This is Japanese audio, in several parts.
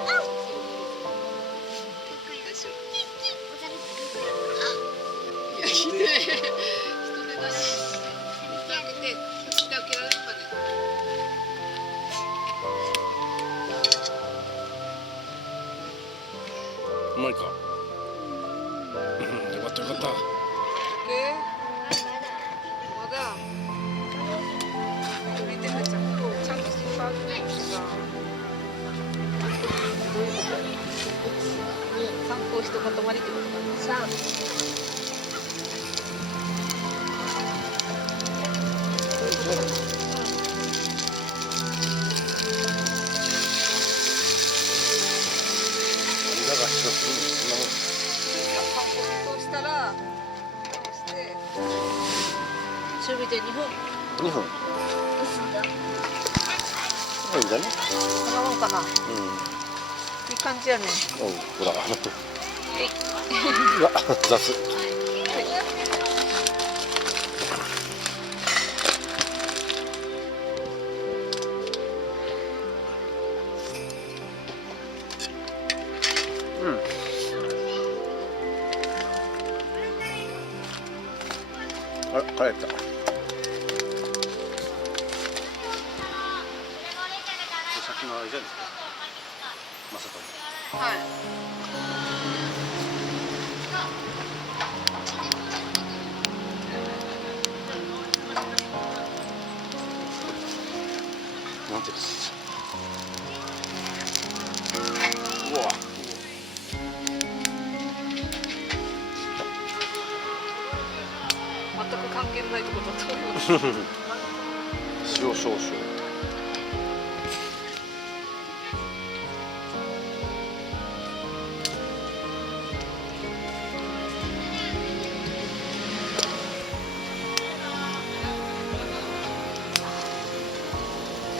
いや、人手だし。だけで、手開けられるかね。うまいか。よかったよかった。まだ。見てなちゃんとちゃんとスーパーフードが。どういうこと？参考一塊ってことかな。そうしたら、こうして中火で2分。2分。いいんじゃね？こんなもんかな。うん。いい感じやね。ほら。うわ、雑。うん。あら、帰った。先のあれじゃないですか。まさか。はい。なんてです。うわ。全く関係ないところだと思います。塩少々。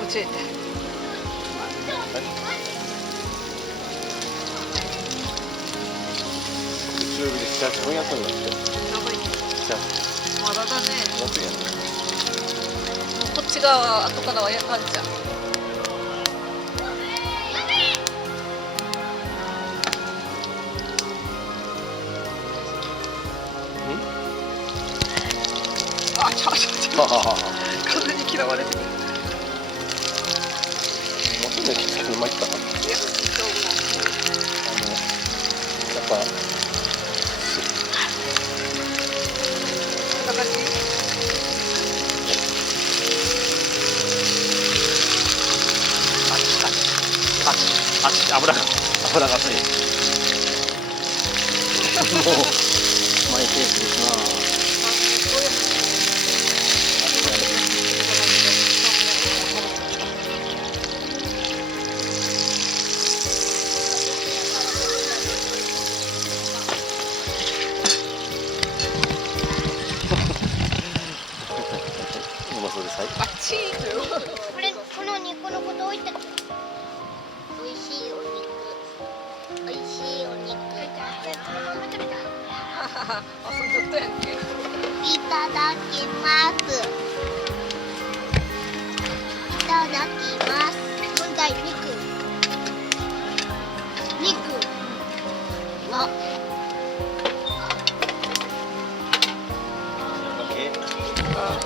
持ち上げて。中火で7、8分休んだって。やばい。まだだね。安いやん。もうこっち側後からはやかんじゃん。あ、ちょ。風に嫌われてる。もうすぐにつける前来たかな。いや、そう思やっぱ。こんな感じ。油が熱い。もうマイペースですな。バッチリだよ。この肉のこと置いて美味しいお肉美味しいお肉このまま食べた遊んじゃったやんけ。いただきますいただきます問題肉わ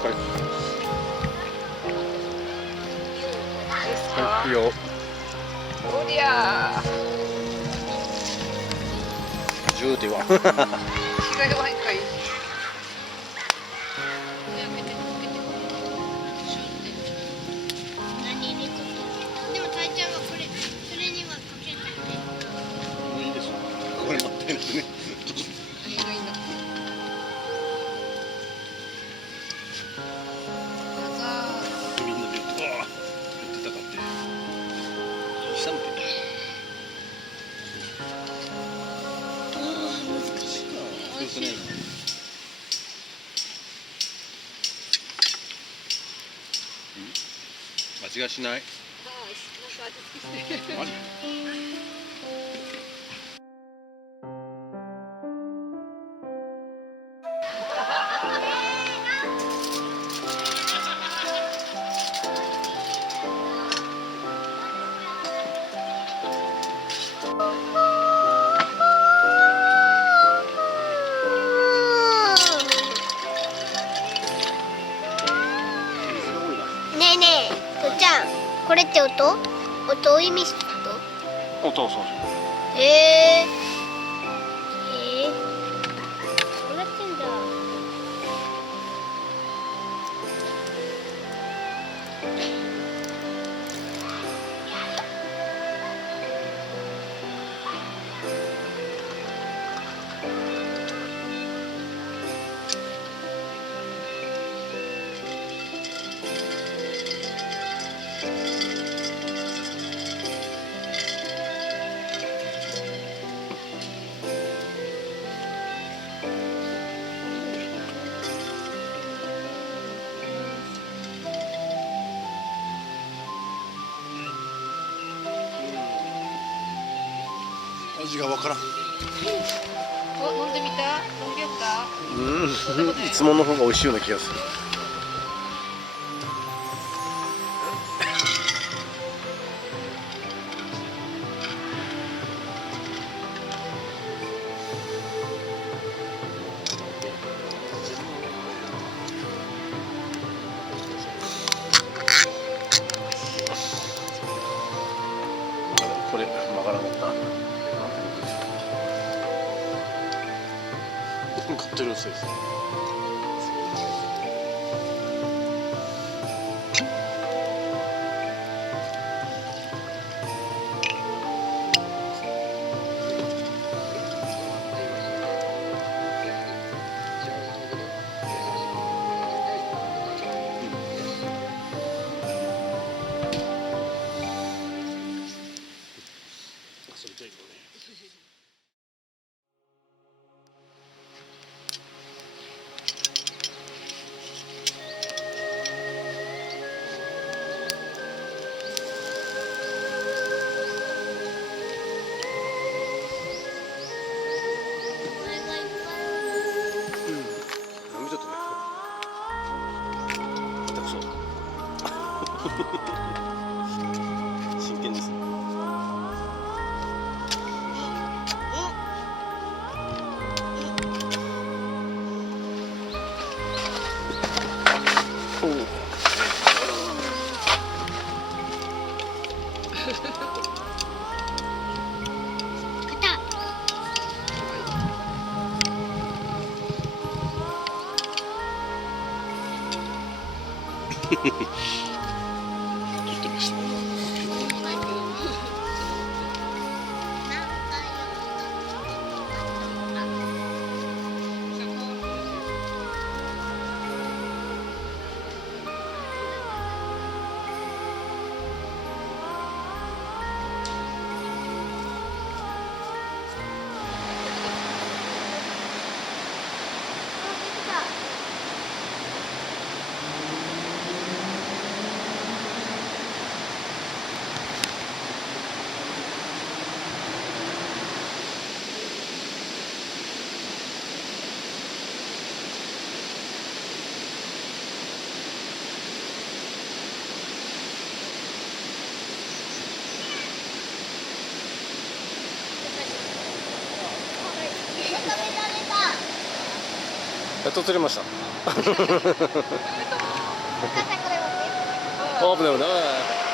これ。ですか。いいよ。おりゃ10って言わん。ー。気が弱いんかい。何入れとったでもたいちゃんはこれそれにはかけないねいいですよ。これもったいないね。いいのいいの。みんなで、うわー、言ってたかって。下向けて。難しいそうですね。味がしない。なんか味付けして。マジ？れって音を意味する音そうそう。とそうなってんだ。味がわからん。お、飲んでみた？飲んでよった？いつもの方が美味しいような気がする。これ曲がらなかった。買ってるせいですね。遊びたいけどね。見ちゃったね。下手くそ。真剣です。おお。撮ってました。やっと釣れました。危ない危ない。